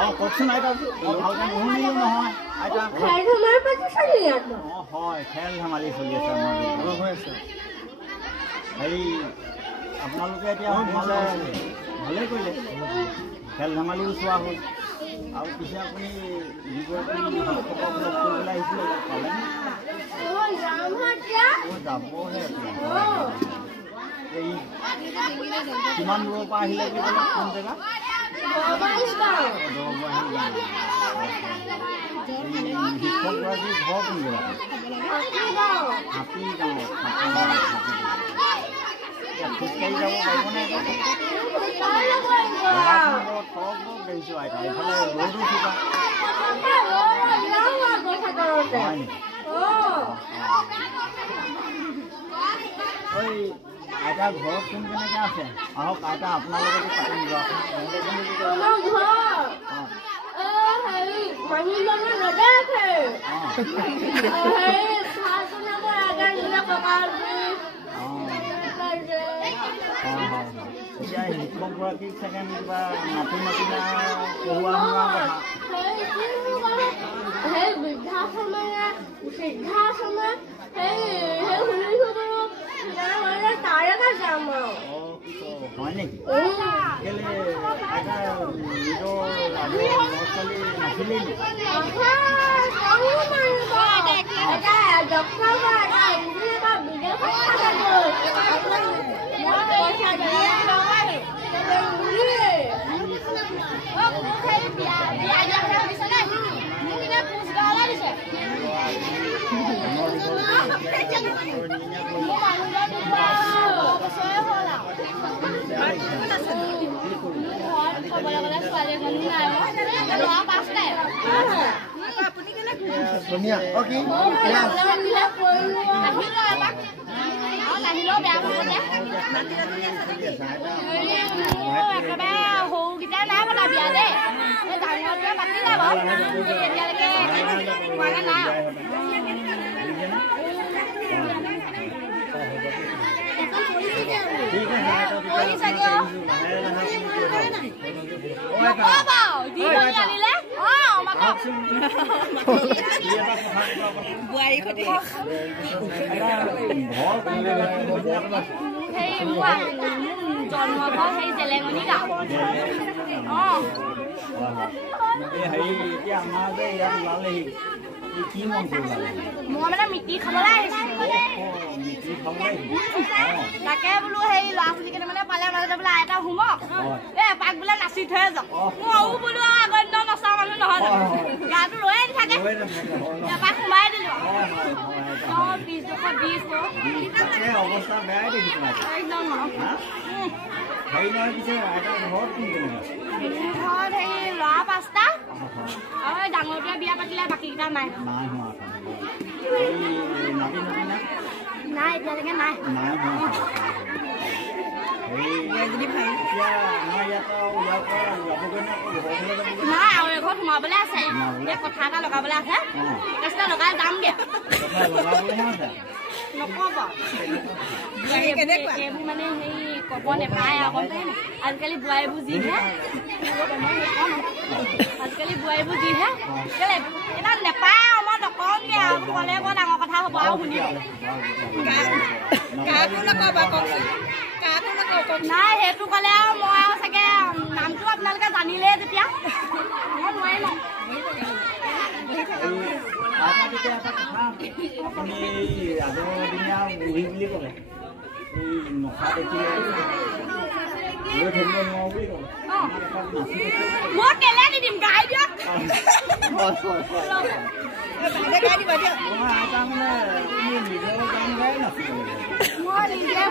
কওকচোন আইতা ভালকৈ নুশুনিলো নহয় আইতা খেল ধেমালি পাতি চলি আছে হয় খেল ধেমালি চলি আছে আমাৰ হৈ আছে হেৰি আপোনালোকে এতিয়া সোমালে ভালেই কৰিলে খেল ধেমালিও চোৱা হ'ল আৰু পিছে আপুনি শিক্ষকক লগ কৰিবলৈ আহিছিলে পালে যাবহে এই কিমান দূৰৰ পৰা আহিলে বুলি ক'লে কোন জেগা শিক্ষকগৰাকীৰ ঘৰ কোন জেগাত হাতী গাঁৱত খোজকাঢ়ি যাব পাৰিবনে দেখিছোঁ আইতা এইফালে ৰ'দো কিবা ঐ আইতা ঘৰত কোন কেনেকৈ আছে আহক আইতা আপোনাৰ লগতো পাতিম যোৱা এতিয়া শিক্ষকগৰাকীক চাগে কিবা মাতি মাতিনা পঢ়োৱা শুনোৱা কথা সেই বৃদ্ধাশ্ৰমে বৃদ্ধাশ্ৰমে সেই শুনিছোঁ তাৰে যাম হয় নেকি কেলে আইতা নিজৰ ল'ৰা ছোৱালী নাছিলেই ধুনীয়া সৰুকেইটা নাই পতা বিয়া দেই ডাঙৰটোৱে পাতিলে বাৰু এতিয়ালৈকে নাই জন্ম সেই জেলেঙনি গাঁও মই মানে মিটি খাবলৈ আহিছিলো তাকে বোলো সেই ল'ৰা ছোৱালী কেইটামানে পালে মাজতে বোলে আইতা সোমক এপাক বোলে নাচি থৈ যাওক ময়ো বোলো আগৰ দিনৰ নচা মানুহ নহয় গাটো ৰৈয়ে নাথাকে এপাক সোমাই দিলো অৱস্থা বেয়াই দেখিছো একদম হেৰি নহয় পিছে আইতা ঘৰত কোন ঘৰত সেই ল'ৰা 5টা আৰু ডাঙৰটোৱে বিয়া পাতিলে বাকীকেইটা নাই নাই এতিয়ালৈকে নাই নাই আৰু এঘৰত সোমাবলৈ আছে কথা এটা লগাবলৈ আছে লগাই যামগে নক'ব এইবোৰ মানে সেই ক'ব নেপায় আকৌ আজিকালি বোৱাৰীবোৰ যিহে কেলে এটা নেপায় আৰু মই নকওঁগে আৰু ক'লে বৰ ডাঙৰ কথা হ'ব আৰু শুনিব নাই সেইটো ক'লে আৰু মই আৰু চাগে নামটো আপোনালোকে জানিলে তেতিয়া মই নোৱাৰিম আপুনি আগৰদিনীয়া বুঢ়ী বুলি ক'লে এই নখা দেখিলে লৈ থাকিব নোৱাৰো বুলি ক'লে মই কেলে নিদিম গাই দিয়ক আইতা মানে নিজৰ গান গাই নাছিলে মই নিজে